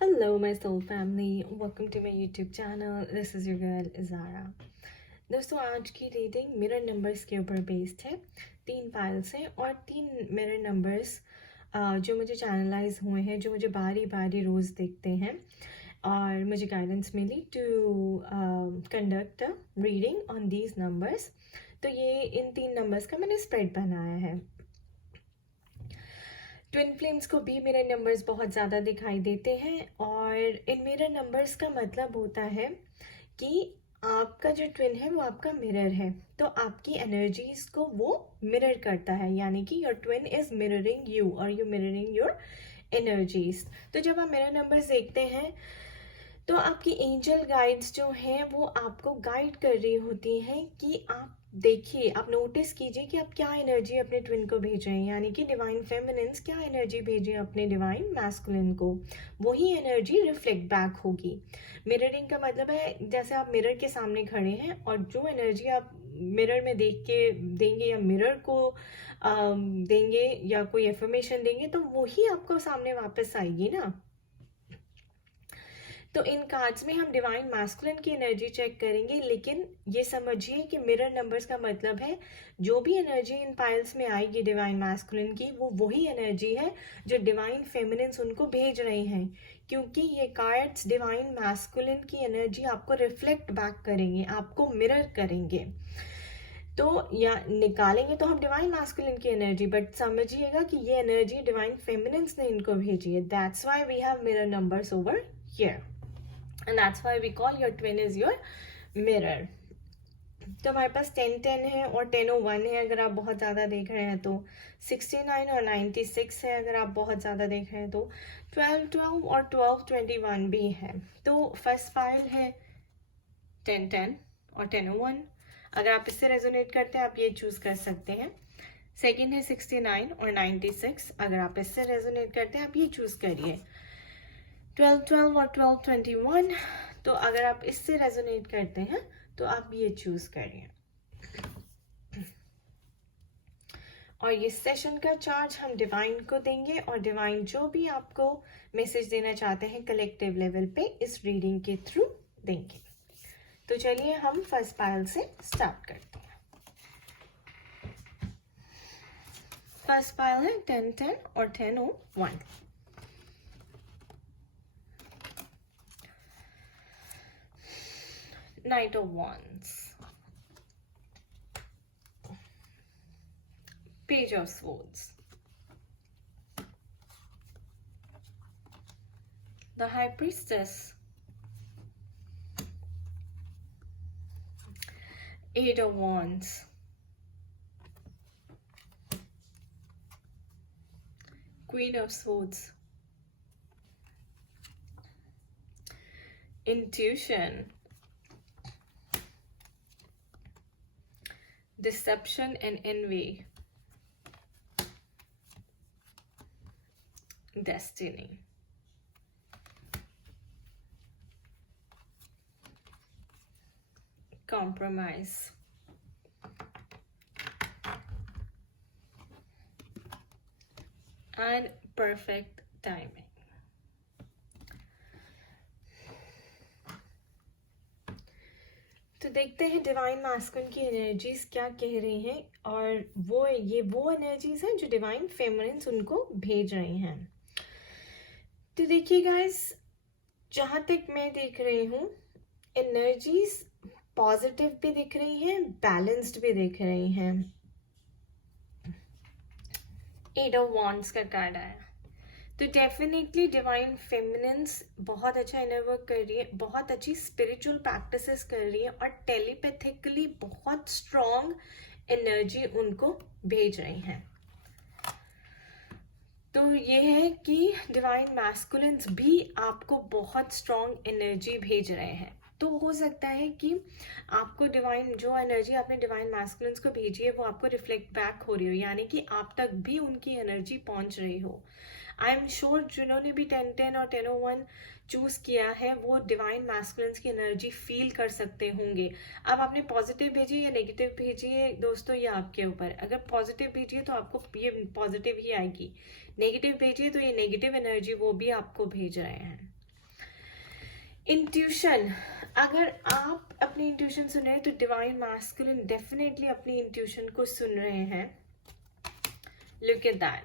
Hello, my soul family. Welcome to my YouTube channel. This is your girl Zara. दोस्तों आज की reading mirror numbers के ऊपर based है। 3 फाइल्स हैं और 3 मिरर नंबर्स जो मुझे चैनलाइज हुए हैं, जो मुझे बारी बारी रोज़ देखते हैं और मुझे गाइडेंस मिली to conduct a reading on these numbers. तो ये इन 3 नंबर्स का मैंने स्प्रेड बनाया है। ट्विन फ्लेम्स को भी मिरर नंबर्स बहुत ज़्यादा दिखाई देते हैं और इन मिरर नंबर्स का मतलब होता है कि आपका जो ट्विन है वो आपका मिरर है, तो आपकी एनर्जीज को वो मिरर करता है, यानी कि your twin is mirroring you और यू मिररिंग योर एनर्जीज। तो जब आप मिरर नंबर्स देखते हैं तो आपकी एंजल गाइड्स जो हैं वो आपको गाइड कर रही होती हैं कि आप देखिए, आप नोटिस कीजिए कि आप क्या एनर्जी अपने ट्विन को भेज रहे हैं, यानी कि डिवाइन फेमिनिन्स क्या एनर्जी भेजें अपने डिवाइन मैस्कुलिन को, वही एनर्जी रिफ्लेक्ट बैक होगी। मिररिंग का मतलब है जैसे आप मिरर के सामने खड़े हैं और जो एनर्जी आप मिरर में देख के देंगे या मिरर को देंगे या कोई एफर्मेशन देंगे तो वही आपको सामने वापस आएगी ना। तो इन कार्ड्स में हम डिवाइन मैस्कुलिन की एनर्जी चेक करेंगे, लेकिन ये समझिए कि मिरर नंबर्स का मतलब है जो भी एनर्जी इन पाइल्स में आएगी डिवाइन मैस्कुलिन की, वो वही एनर्जी है जो डिवाइन फेमिनिन्स उनको भेज रहे हैं, क्योंकि ये कार्ड्स डिवाइन मैस्कुलिन की एनर्जी आपको रिफ्लेक्ट बैक करेंगे, आपको मिरर करेंगे। तो या निकालेंगे तो हम डिवाइन मैस्कुलिन की एनर्जी, बट समझिएगा कि ये एनर्जी डिवाइन फेमिनिन्स ने इनको भेजी है। That's why we have mirror numbers over here and that's why we call your twin is your mirror। तो हमारे पास 10-10 है और 10-01 है अगर आप बहुत ज़्यादा देख रहे हैं तो, 69 और 96 है अगर आप बहुत ज़्यादा देख रहे हैं तो, 12-12 और 12-21 भी है। तो फर्स्ट फाइल है 10-10 और 10-01, अगर आप इससे रेजोनेट करते हैं आप ये चूज़ कर सकते हैं। सेकेंड है 69 और 96, अगर आप इससे रेजोनेट करते हैं आप ये चूज़ करिए। 12-12 और 12-21, तो अगर आप इससे रेजोनेट करते हैं तो आप ये चूज करिए। और ये सेशन का चार्ज हम डिवाइन को देंगे और डिवाइन जो भी आपको मैसेज देना चाहते हैं कलेक्टिव लेवल पे इस रीडिंग के थ्रू देंगे। तो चलिए हम फर्स्ट पाइल से स्टार्ट करते हैं। फर्स्ट पाइल है 10-10 और 10-01। Knight of Wands, Page of Swords, the High Priestess, Eight of Wands, Queen of Swords, Intuition, Deception and Envy, Destiny, Compromise, and Perfect Timing। तो देखते हैं डिवाइन मैस्कुलिन की energies क्या कह रही हैं, और वो एनर्जीज हैं जो डिवाइन फेमिनिन्स उनको भेज रहे हैं। तो देखिए गाइस, जहाँ तक मैं देख रही हूँ एनर्जीज पॉजिटिव भी दिख रही हैं, बैलेंस्ड भी दिख रही हैं। 8 ऑफ वॉन्ड्स का कार्ड आया, तो डेफिनेटली डिवाइन फेमिनिन्स बहुत अच्छा इनर वर्क कर रही है, बहुत अच्छी स्पिरिचुअल प्रैक्टिसेस कर रही है और टेलीपैथिकली बहुत स्ट्रॉन्ग एनर्जी उनको भेज रही हैं। तो ये है कि डिवाइन मैस्कुलिन्स भी आपको बहुत स्ट्रॉन्ग एनर्जी भेज रहे हैं। तो हो सकता है कि आपको डिवाइन जो एनर्जी आपने डिवाइन मैस्कुलिन्स को भेजी है वो आपको रिफ्लेक्ट बैक हो रही हो, यानी कि आप तक भी उनकी एनर्जी पहुंच रही हो। आई एम श्योर जिन्होंने भी 10-10 और 10-01 चूज किया है वो डिवाइन मैस्कुलिन्स की एनर्जी फील कर सकते होंगे। अब आपने पॉजिटिव भेजी या नेगेटिव भेजी है दोस्तों, ये आपके ऊपर। अगर पॉजिटिव भेजिए तो आपको ये पॉजिटिव ही आएगी, नेगेटिव भेजिए तो ये नेगेटिव एनर्जी वो भी आपको भेज रहे हैं। इंट्यूशन, अगर आप अपनी इंट्यूशन सुन रहे हैं तो डिवाइन मैस्कुलिन डेफिनेटली अपनी इंट्यूशन को सुन रहे हैं. Look at that.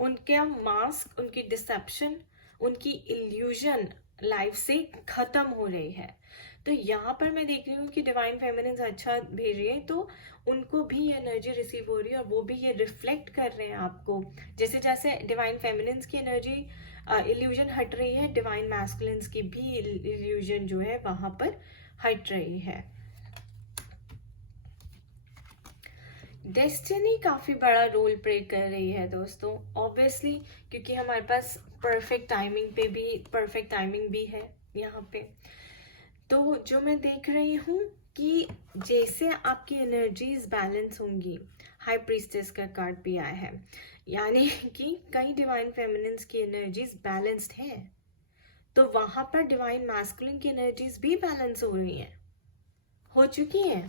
उनका मास्क, उनकी डिसेप्शन, उनकी इल्यूजन लाइफ से खत्म हो रही है. तो यहाँ पर मैं देख रही हूँ कि डिवाइन फेमिनिन अच्छा भेज रही है, तो उनको भी ये एनर्जी रिसीव हो रही है और वो भी ये रिफ्लेक्ट कर रहे हैं आपको. जैसे जैसे डिवाइन फेमिनिन की एनर्जी इल्यूजन हट रही है, डिवाइन मैस्कुलिन्स की भी इल्यूजन जो है वहां पर हट रही है. डेस्टिनी काफी बड़ा रोल प्ले कर रही है दोस्तों, ऑब्वियसली, क्योंकि हमारे पास परफेक्ट टाइमिंग भी है यहाँ पे. तो जो मैं देख रही हूँ कि जैसे आपकी एनर्जीज बैलेंस होंगी, हाई प्रीस्टेस का कार्ड भी आया है, यानी कि कई डिवाइन फेमिनिन्स की एनर्जीज बैलेंस्ड हैं, तो वहां पर डिवाइन मैस्कुलिन की एनर्जीज भी बैलेंस हो रही हैं, हो चुकी हैं.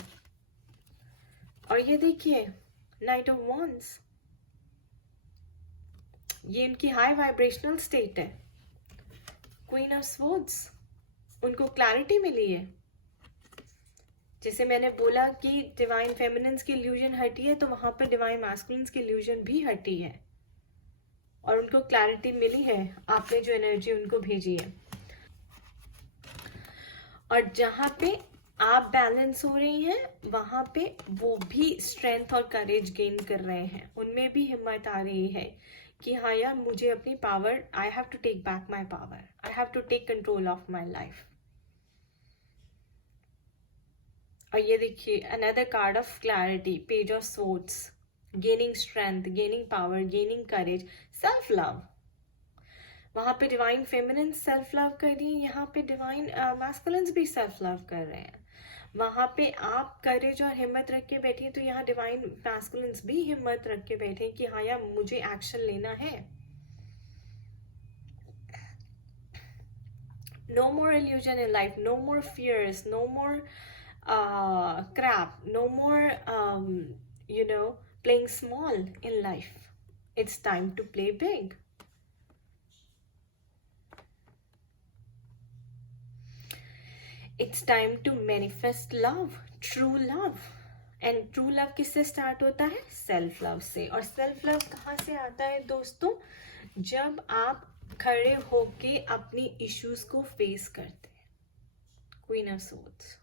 और ये देखिए, नाइट ऑफ वॉन्ड्स, ये इनकी हाई वाइब्रेशनल स्टेट है. क्वीन ऑफ स्वॉर्ड्स, उनको क्लैरिटी मिली है. जैसे मैंने बोला कि डिवाइन फेमिनिन्स की इल्यूजन हटी है, तो वहां पर डिवाइन मैस्कुलिन्स की इल्यूजन भी हटी है और उनको क्लैरिटी मिली है, आपने जो एनर्जी उनको भेजी है. और जहां पे आप बैलेंस हो रही हैं वहां पे वो भी स्ट्रेंथ और करेज गेन कर रहे हैं, उनमें भी हिम्मत आ रही है कि हाँ यार, मुझे अपनी power, I have to take back my power, I have to take control of my life. और ये देखिए, another card of clarity, page of swords, gaining strength, gaining power, gaining courage, self love. वहां पे divine feminine self love कर रही है, यहाँ पे डिवाइन मैस्कुलिन्स भी सेल्फ लव कर रहे हैं. वहां पे आप करेज और हिम्मत रख के बैठे, तो यहाँ डिवाइन मैस्कुलिन्स भी हिम्मत रख के बैठे कि हाँ यार, मुझे एक्शन लेना है. No more illusion in life, no more fears, no more crap, no more playing small in life. It's time to play big. It's time to manifest love, true love. And true love किससे start होता है? Self love से. और self love कहाँ से आता है दोस्तों? जब आप खड़े होके अपनी इश्यूज को फेस करते हैं. क्वीन ऑफ सोर्ड्स,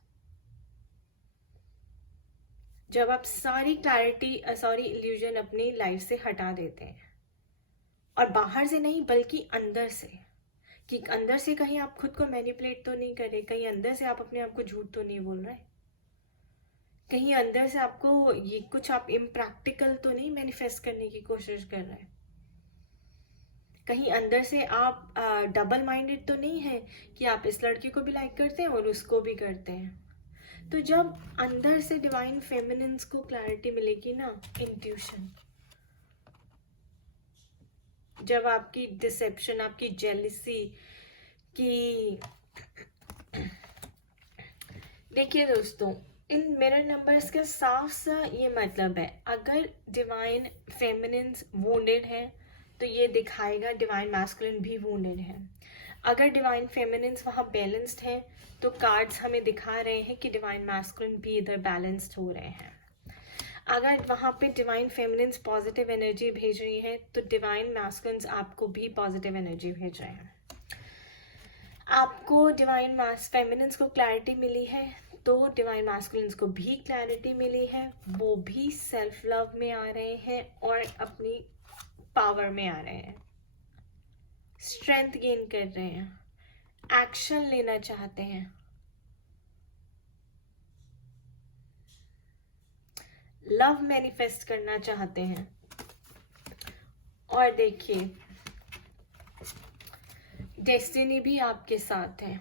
जब आप सारी इल्यूजन अपनी लाइफ से हटा देते हैं, और बाहर से नहीं बल्कि अंदर से, कि अंदर से कहीं आप खुद को मैनिपुलेट तो नहीं कर रहे, कहीं अंदर से आप अपने आप को झूठ तो नहीं बोल रहे, कहीं अंदर से आपको ये कुछ आप इम्प्रैक्टिकल तो नहीं मैनिफेस्ट करने की कोशिश कर रहे हैं, कहीं अंदर से आप डबल माइंडेड तो नहीं है कि आप इस लड़के को भी लाइक करते हैं और उसको भी करते हैं. तो जब अंदर से डिवाइन फेमिनिन्स को क्लैरिटी मिलेगी ना, इंट्यूशन, जब आपकी डिसेप्शन, आपकी जेलिसी की, देखिए दोस्तों, इन मिरर नंबर्स का साफ सा ये मतलब है, अगर डिवाइन फेमिनिन्स वुंडेड है तो ये दिखाएगा डिवाइन मैस्कुलिन भी वुंडेड है. अगर डिवाइन फेमिनिन्स वहाँ बैलेंस्ड है तो कार्ड्स हमें दिखा रहे हैं कि डिवाइन मैस्कुलिन भी इधर बैलेंस्ड हो रहे हैं. अगर वहाँ पे डिवाइन फेमिनिन्स पॉजिटिव एनर्जी भेज रही है तो डिवाइन मैस्कुलिन्स आपको भी पॉजिटिव एनर्जी भेज रहे हैं. आपको डिवाइन फेमिनिन्स को क्लैरिटी मिली है तो डिवाइन मैस्कुलिन्स को भी क्लैरिटी मिली है, वो भी सेल्फ लव में आ रहे हैं और अपनी पावर में आ रहे हैं, स्ट्रेंथ गेन कर रहे हैं, एक्शन लेना चाहते हैं, लव मैनिफेस्ट करना चाहते हैं. और देखिए, डेस्टिनी भी आपके साथ है.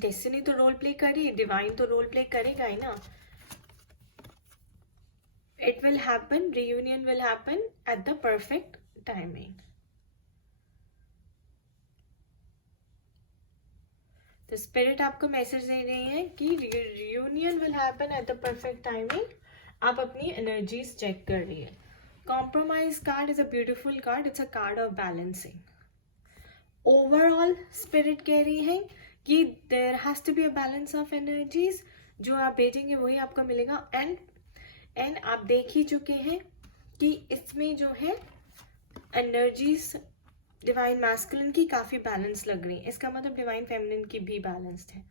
डेस्टिनी तो रोल प्ले कर रही है, डिवाइन तो रोल प्ले करेगा ही ना. It will happen, reunion will happen at the perfect timing. तो स्पिरिट आपको मैसेज दे रही है कि reunion will happen at the perfect timing. आप अपनी एनर्जीज चेक कर रही है. Compromise card is a beautiful card, it's a card of balancing. Overall spirit कह रही है कि there has to be a balance of energies, जो आप भेजेंगे वही आपको मिलेगा। एंड आप देख ही चुके हैं कि इसमें जो है एनर्जीज डिवाइन मैस्कुलिन की काफ़ी बैलेंस लग रही है, इसका मतलब डिवाइन फेमिनिन की भी बैलेंस्ड है,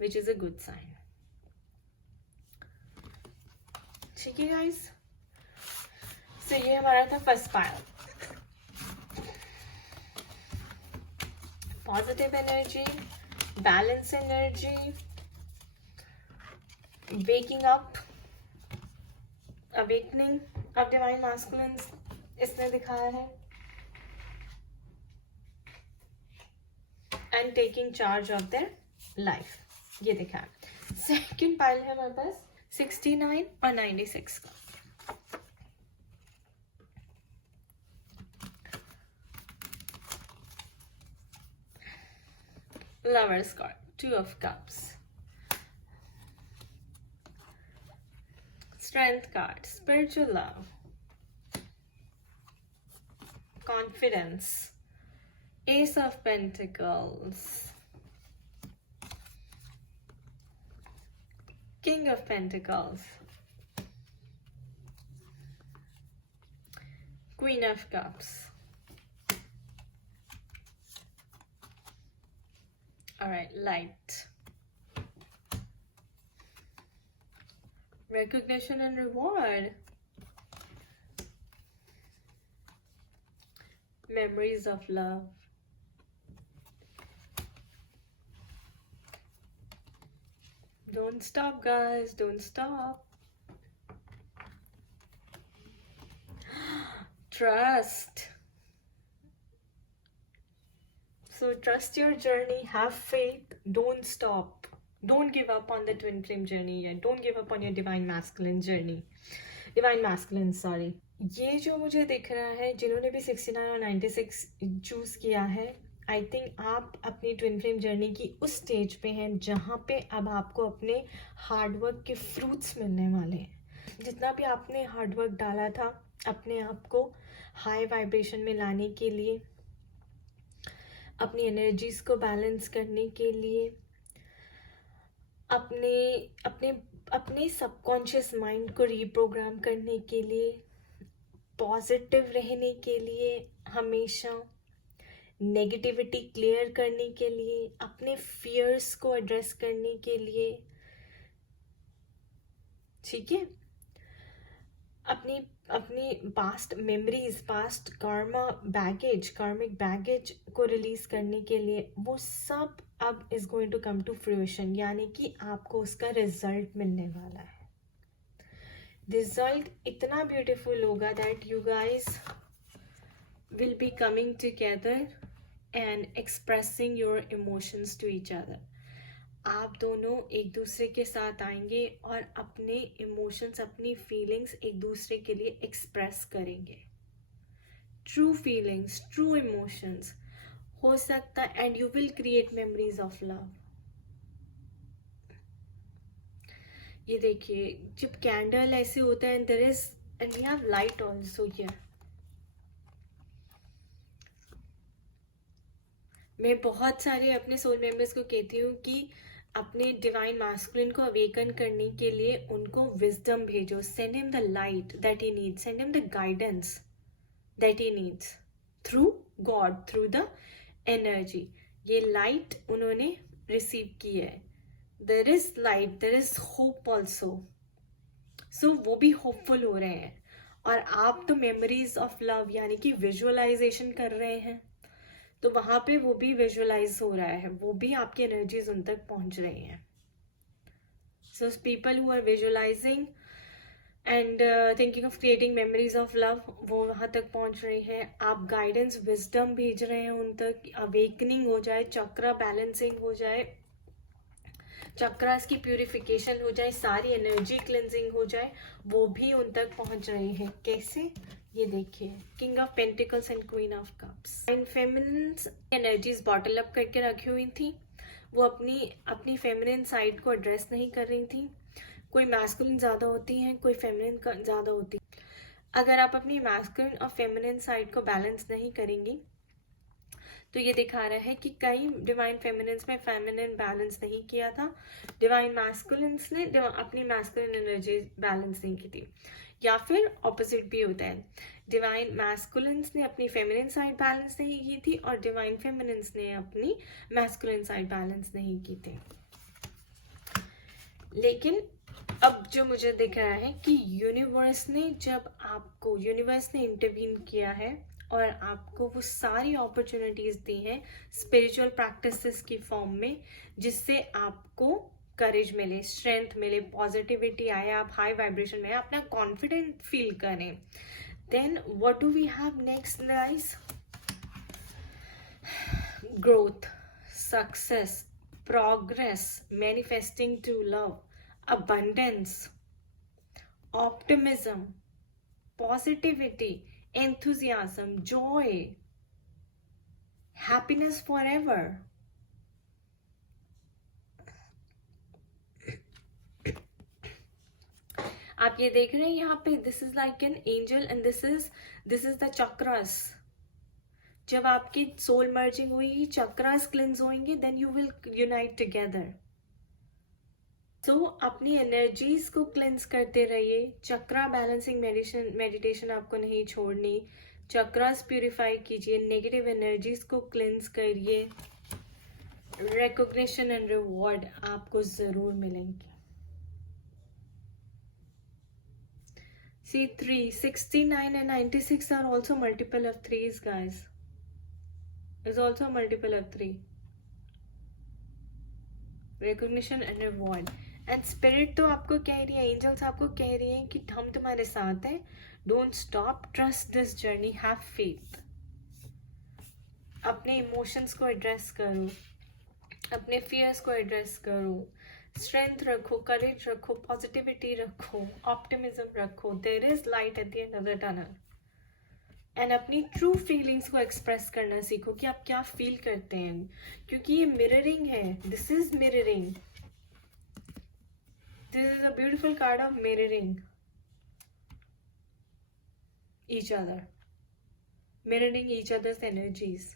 which is a good sign. ठीक है गाइस, सो ये हमारा था first pile, positive energy, balance energy, waking up, awakening of divine masculines इसने दिखाया है, and taking charge of their life ये दिखाया। सेकेंड पाइल है हमारे पास 69 और 96 का। Lovers card, 2 of cups, strength card, spiritual love, confidence, ace of pentacles, king of pentacles, queen of cups. All right, light, recognition and reward, memories of love, don't stop guys, don't stop, trust. So trust your journey, have faith, don't stop, don't give up on the twin flame journey yet, don't give up on your divine masculine journey, divine masculine, sorry। ये जो मुझे दिख रहा है, जिन्होंने भी 69 और 96 choose किया है, आई थिंक आप अपनी ट्विन फ्लेम जर्नी की उस स्टेज पे हैं जहाँ पे अब आपको अपने हार्डवर्क के फ्रूट्स मिलने वाले हैं। जितना भी आपने हार्डवर्क डाला था अपने आप को हाई वाइब्रेशन में लाने के लिए, अपनी एनर्जीज को बैलेंस करने के लिए, अपने अपने अपने सबकॉन्शियस माइंड को रीप्रोग्राम करने के लिए, पॉजिटिव रहने के लिए, हमेशा नेगेटिविटी क्लियर करने के लिए, अपने फियर्स को एड्रेस करने के लिए, ठीक है, अपनी अपनी past memories, past karmic baggage को रिलीज करने के लिए, वो सब अब is going to come to fruition, यानी कि आपको उसका रिजल्ट मिलने वाला है। रिजल्ट इतना ब्यूटीफुल होगा that you guys will be coming together and expressing your emotions to each other. आप दोनों एक दूसरे के साथ आएंगे और अपने इमोशंस, अपनी फीलिंग्स एक दूसरे के लिए एक्सप्रेस करेंगे। ट्रू फीलिंग्स, ट्रू इमोशंस हो सकता है, and you will create memories of love. ये देखिए, जब कैंडल ऐसे होता है, there is and we have light also here. मैं बहुत सारे अपने सोल मेंबर्स को कहती हूँ कि अपने डिवाइन मैस्कुलिन को अवेकन करने के लिए उनको विजडम भेजो, send him the light that he needs, send him the guidance that he needs through God, through the energy. ये लाइट उन्होंने रिसीव की है, there is light, there is hope also, so वो भी होपफुल हो रहे हैं। और आप तो मेमोरीज ऑफ लव यानी कि विजुअलाइजेशन कर रहे हैं, तो वहां पे वो भी विजुअलाइज हो रहा है, वो भी आपकी एनर्जीज उन तक पहुंच रही हैं। So people who are visualizing and thinking of creating memories of love, वो वहां तक पहुंच रही हैं। आप गाइडेंस, विजडम भेज रहे हैं उन तक, अवेकनिंग हो जाए, चक्रा बैलेंसिंग हो जाए, चक्रास की प्यूरिफिकेशन हो जाए, सारी एनर्जी क्लेंजिंग हो जाए, वो भी उन तक पहुंच रही है। कैसे? ये देखिए, king of pentacles and queen of cups. And feminine energies bottle up करके रखी हुई थी, वो अपनी अपनी फेमिनिन साइड को एड्रेस नहीं कर रही थी। कोई मैस्कुलिन ज़्यादा होती हैं, कोई फेमिनिन ज़्यादा होती। अगर आप अपनी मैस्कुलिन और फेमिनिन साइड को बैलेंस नहीं करेंगी तो ये दिखा रहा है कि कई डिवाइन फेमिनिन्स में फेमिनिन बैलेंस नहीं किया था, डिवाइन मैस्कुलिन्स ने अपनी मैस्कुलिन एनर्जी बैलेंस नहीं की थी, या फिर ऑपोजिट भी होता है, डिवाइन मैस्कुलिन्स ने अपनी फेमिनिन साइड बैलेंस नहीं की थी और डिवाइन फेमिनिन्स ने अपनी मैस्कुलिन साइड बैलेंस नहीं की थी। लेकिन अब जो मुझे दिख रहा है कि यूनिवर्स ने इंटरवीन किया है और आपको वो सारी अपॉर्चुनिटीज दी हैं स्पिरिचुअल प्रैक्टिसेस की फॉर्म में, जिससे आपको करेज मिले, स्ट्रेंथ मिले, पॉजिटिविटी आए, आप हाई वाइब्रेशन में अपना कॉन्फिडेंट फील करें। Then what do we have next guys? Growth, success, progress, manifesting true love, abundance, optimism, positivity, enthusiasm, joy, happiness forever. आप ये देख रहे हैं यहाँ पे, this is like an angel and this is the chakras. जब आपकी सोल मर्जिंग हुई, चक्रास क्लिंज होंगे, then you will unite together. So अपनी एनर्जीज को क्लिंज करते रहिए, चक्रा बैलेंसिंग मेडिटेशन आपको नहीं छोड़नी, चक्रास प्यूरिफाई कीजिए, नेगेटिव एनर्जीज को क्लिंज करिए, रिकॉग्निशन एंड रिवॉर्ड आपको जरूर मिलेंगे। See, 3, 69 and 96 are also multiple of 3s, guys. Is also a multiple of 3. Recognition and reward. And spirit तो आपको कह रही है, angels आपको कह रही हैं कि हम तुम्हारे साथ हैं. Don't stop. Trust this journey. Have faith. अपने emotions को address करो, अपने fears को address करो, स्ट्रेंथ रखो, करेज रखो, पॉजिटिविटी रखो, ऑप्टिमिज्म रखो, there is light at the end of the tunnel. And अपनी ट्रू फीलिंग्स को एक्सप्रेस करना सीखो कि आप क्या फील करते हैं, क्योंकि ये मिररिंग है, this is mirroring, this is a beautiful card of mirroring each other, mirroring each other's energies.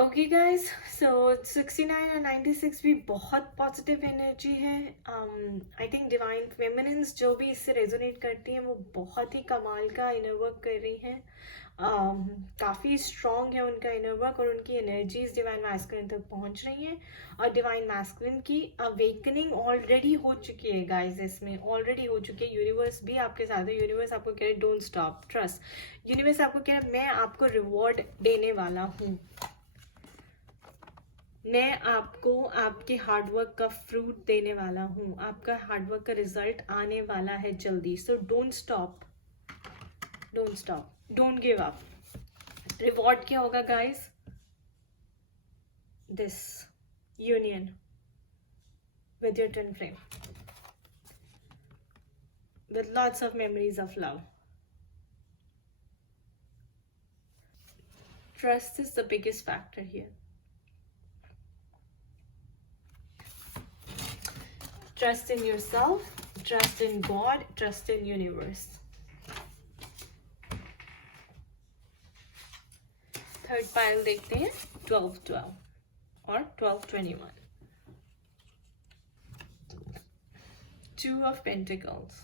Okay guys, so 69 और 96 भी बहुत पॉजिटिव एनर्जी है। आई थिंक डिवाइन फेमिनिन्स जो भी इससे रेजोनेट करती हैं वो बहुत ही कमाल का इनर वर्क कर रही हैं। काफ़ी स्ट्रॉन्ग है उनका इनर वर्क और उनकी एनर्जीज डिवाइन मैस्कुलिन तक पहुंच रही हैं और डिवाइन मैस्कुलिन की अवेकनिंग ऑलरेडी हो चुकी है गाइज, इसमें ऑलरेडी हो चुकी है। यूनिवर्स भी आपके साथ है, यूनिवर्स आपको कह रहे डोंट स्टॉप, ट्रस्ट। यूनिवर्स आपको कह रहा है मैं आपको रिवॉर्ड देने वाला हूँ, मैं आपको आपके हार्डवर्क का फ्रूट देने वाला हूँ, आपका हार्डवर्क का रिजल्ट आने वाला है जल्दी। So don't stop, don't stop, don't give up. Reward क्या होगा guys? This union with your twin flame, with lots of memories of love. Trust is the biggest factor here. Trust in yourself, trust in God, trust in universe. Third pile देखते हैं, 12-12 और 12-21. Two of Pentacles,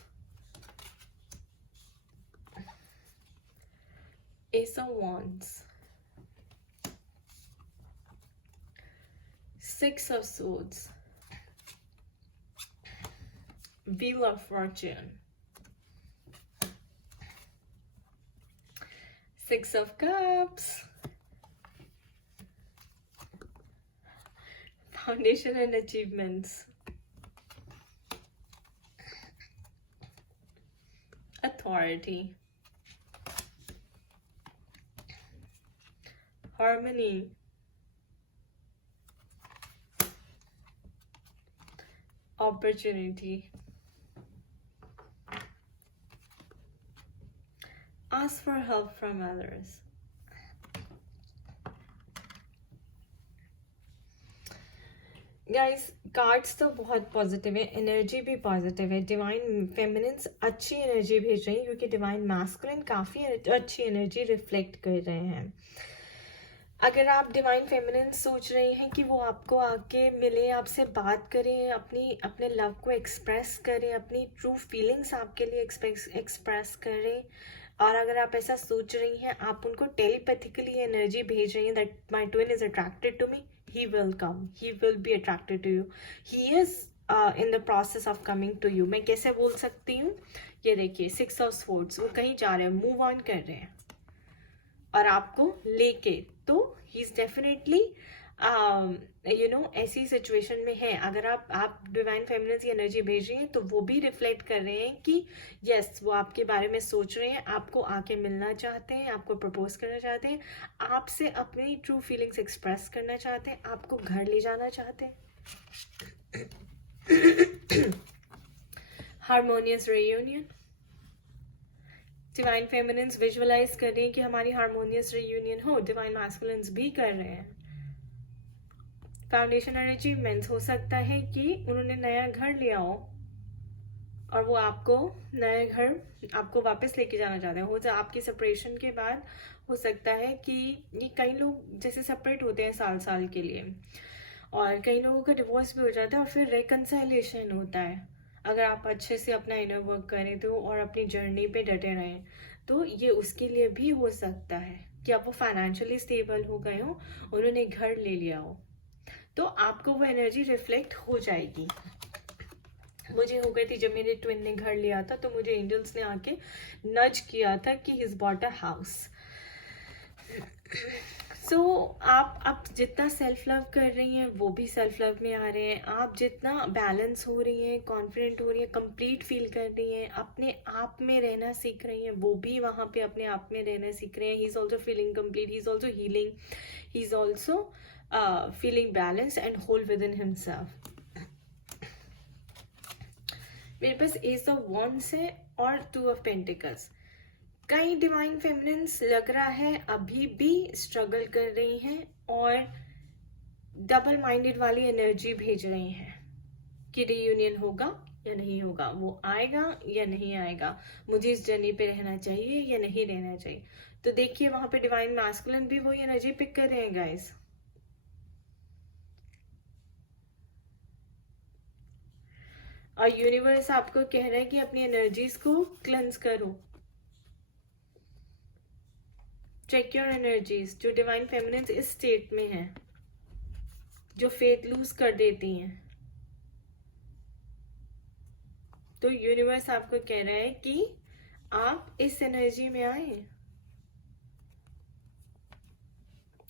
Ace of Wands, Six of Swords, Wheel of Fortune, Six of Cups, Foundation and Achievements, Authority, Harmony, Opportunity. Ask for help from others. Guys cards तो बहुत positive है, energy भी positive है। Divine feminines अच्छी energy भेज रही हैं क्योंकि डिवाइन मैस्कुलिन काफ़ी अच्छी एनर्जी रिफ्लेक्ट कर रहे हैं। अगर आप डिवाइन फेमिनिन सोच रहे हैं कि वो आपको आके मिले, आपसे बात करें, अपने लव को एक्सप्रेस करें, अपनी ट्रू फीलिंग्स आपके लिए एक्सप्रेस करें, और अगर आप ऐसा सोच रही हैं, आप उनको टेलीपैथिकली एनर्जी भेज रही हैं that my twin is attracted to me, he will come, he will be attracted to you, he is in the process of coming to you। मैं कैसे बोल सकती हूँ, ये देखिए 6 of Swords, वो कहीं जा रहे हैं, मूव ऑन कर रहे हैं और आपको लेके, तो ही इज डेफिनेटली ऐसी सिचुएशन में है। अगर आप डिवाइन फेमिनिन की एनर्जी भेज रही हैं तो वो भी रिफ्लेक्ट कर रहे हैं कि यस वो आपके बारे में सोच रहे हैं, आपको आके मिलना चाहते हैं, आपको प्रपोज करना चाहते हैं, आपसे अपनी ट्रू फीलिंग्स एक्सप्रेस करना चाहते हैं, आपको घर ले जाना चाहते हैं। Harmonious reunion, divine feminines visualize कर रही हैं कि हमारी हार्मोनियस रियूनियन हो, डिवाइन मैस्कुलिन्स भी कर रहे हैं। फाउंडेशनल अचीवमेंट्स, हो सकता है कि उन्होंने नया घर लिया हो और वो आपको नया घर आपको वापस लेके जाना चाहते हैं। हो जाए आपकी सेपरेशन के बाद, हो सकता है कि ये कई लोग जैसे सेपरेट होते हैं साल साल के लिए, और कई लोगों का डिवोर्स भी हो जाता है और फिर रिकंसाइलेशन होता है। अगर आप अच्छे से अपना इनर वर्क करें तो और अपनी जर्नी पे डटे रहें तो ये उसके लिए भी हो सकता है कि अब वो फाइनेंशियली स्टेबल हो गए हो, उन्होंने घर ले लिया हो, तो आपको वो एनर्जी रिफ्लेक्ट हो जाएगी। मुझे हो गई थी जब मेरे ट्विन ने घर लिया था, तो मुझे एंजल्स ने आके नज किया था कि हिज बॉट अ हाउस। सो आप जितना सेल्फ लव कर रही हैं वो भी सेल्फ लव में आ रहे हैं, आप जितना बैलेंस हो रही हैं, कॉन्फिडेंट हो रही हैं, कंप्लीट फील कर रही हैं, अपने आप में रहना सीख रही हैं, वो भी वहाँ पे अपने आप में रहना सीख रहे हैं। He is also feeling complete, he is also healing, he is also feeling balanced and whole within himself। मेरे पास एस ऑफ वॉन्ड्स है और 2 ऑफ पेंटिकल्स। कई डिवाइन फेमिनिन्स लग रहा है अभी भी स्ट्रगल कर रही हैं और डबल माइंडेड वाली एनर्जी भेज रही हैं कि रीयूनियन होगा या नहीं होगा, वो आएगा या नहीं आएगा, मुझे इस जर्नी पे रहना चाहिए या नहीं रहना चाहिए। तो देखिए वहां पे डिवाइन मैस्कुलिन भी वही एनर्जी पिक कर रहे हैं गाइस। और यूनिवर्स आपको कह रहा है कि अपनी एनर्जीज को क्लेंस करो, चेक योर एनर्जीज। जो डिवाइन फेमिनिन इस स्टेट में है, जो फेथ लूज कर देती हैं, तो यूनिवर्स आपको कह रहा है कि आप इस एनर्जी में आए,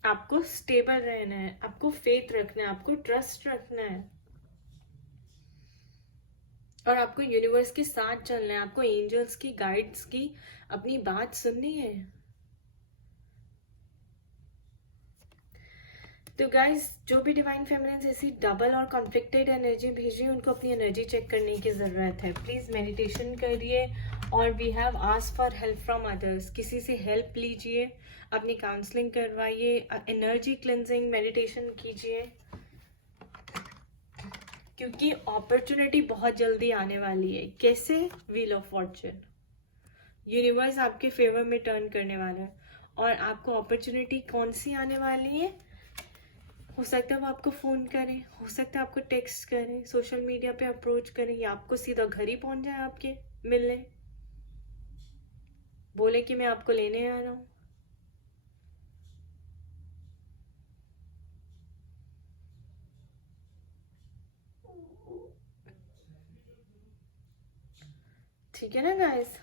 आपको स्टेबल रहना है, आपको फेथ रखना है, आपको ट्रस्ट रखना है, और आपको यूनिवर्स के साथ चलना है, आपको एंजल्स की गाइड्स की अपनी बात सुननी है। तो गाइस जो भी डिवाइन फेमिनिन ऐसी डबल और कॉन्फ्लिक्टेड एनर्जी भेज रही है, उनको अपनी एनर्जी चेक करने की जरूरत है। प्लीज मेडिटेशन करिए, और we have asked for help from others, किसी से हेल्प लीजिए, अपनी काउंसलिंग करवाइए, एनर्जी क्लेंजिंग मेडिटेशन कीजिए, क्योंकि अपॉर्चुनिटी बहुत जल्दी आने वाली है। कैसे? व्हील ऑफ फॉर्चून, यूनिवर्स आपके फेवर में टर्न करने वाला है, और आपको अपॉर्चुनिटी कौन सी आने वाली है? हो सकता है वो आपको फ़ोन करें, हो सकता है आपको टेक्स्ट करें, सोशल मीडिया पे अप्रोच करें, या आपको सीधा घर ही पहुंच जाए आपके मिलने, बोले कि मैं आपको लेने आ रहा हूँ। ठीक है ना गाइस?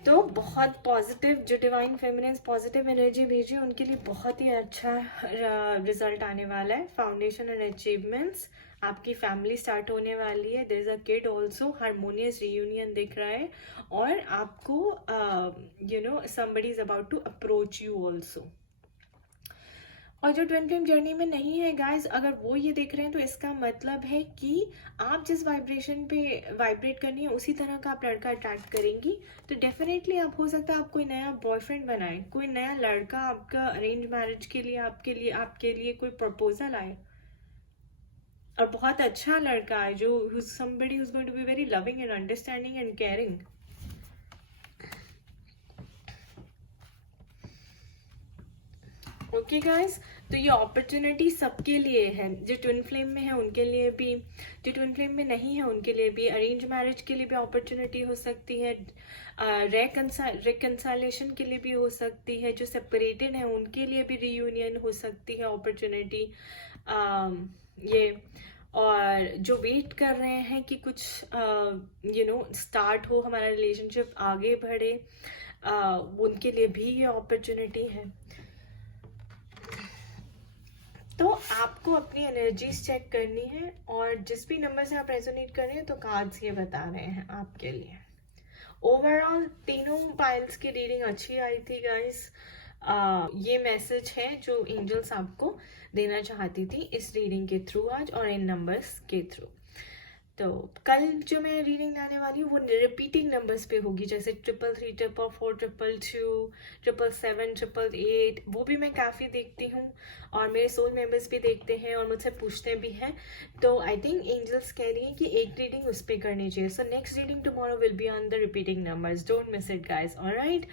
तो बहुत पॉजिटिव, जो डिवाइन फेमिनिन पॉजिटिव एनर्जी भेजी उनके लिए बहुत ही अच्छा रिजल्ट आने वाला है। फाउंडेशन एंड अचीवमेंट्स, आपकी फैमिली स्टार्ट होने वाली है, there is a kid also, harmonious reunion दिख रहा है, और आपको somebody is about to approach you also. और जो ट्विन फ्लेम जर्नी में नहीं है गाइस, अगर वो ये देख रहे हैं तो इसका मतलब है कि आप जिस वाइब्रेशन पे वाइब्रेट करनी है उसी तरह का आप लड़का अट्रैक्ट करेंगी। तो डेफिनेटली आप, हो सकता है आप कोई नया बॉयफ्रेंड बनाए, कोई नया लड़का आपका अरेंज मैरिज के लिए आपके लिए कोई प्रपोजल आए, और बहुत अच्छा लड़का है जो somebody who's going to be very loving and understanding and caring. Okay guys, तो ये अपॉर्चुनिटी सबके लिए है, जो ट्विन फ्लेम में है उनके लिए भी, जो ट्विन फ्लेम में नहीं है उनके लिए भी, अरेंज मैरिज के लिए भी अपॉर्चुनिटी हो सकती है, रिकंसाइलेशन के लिए भी हो सकती है, जो सेपरेटेड है उनके लिए भी रीयूनियन हो सकती है अपॉर्चुनिटी ये, और जो वेट कर रहे हैं कि कुछ स्टार्ट हो, हमारा रिलेशनशिप आगे बढ़े, उनके लिए भी ये अपॉर्चुनिटी है। तो आपको अपनी एनर्जीज चेक करनी है, और जिस भी नंबर से आप रेजोनेट कर रहे हैं तो कार्ड्स ये बता रहे हैं आपके लिए। ओवरऑल तीनों पाइल्स की रीडिंग अच्छी आई थी गाइस। ये मैसेज है जो एंजल्स आपको देना चाहती थी इस रीडिंग के थ्रू आज, और इन नंबर्स के थ्रू। तो कल जो मैं रीडिंग लाने वाली हूँ वो रिपीटिंग नंबर्स पे होगी, जैसे 333, 444, 222, 777, 888, वो भी मैं काफ़ी देखती हूँ, और मेरे सोल मेंबर्स भी देखते हैं और मुझसे पूछते भी हैं। तो आई थिंक एंजल्स कह रही हैं कि एक रीडिंग उस पर करनी चाहिए। So next reading tomorrow will be on the repeating numbers, don't miss it guys, alright.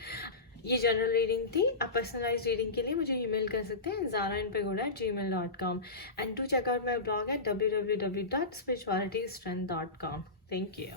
ये जनरल रीडिंग थी। आप पर्सनलाइज रीडिंग के लिए मुझे ईमेल कर सकते हैं zarainpagoda@gmail.com, and do check out my blog at www.spiritualitystrength.com. Thank you.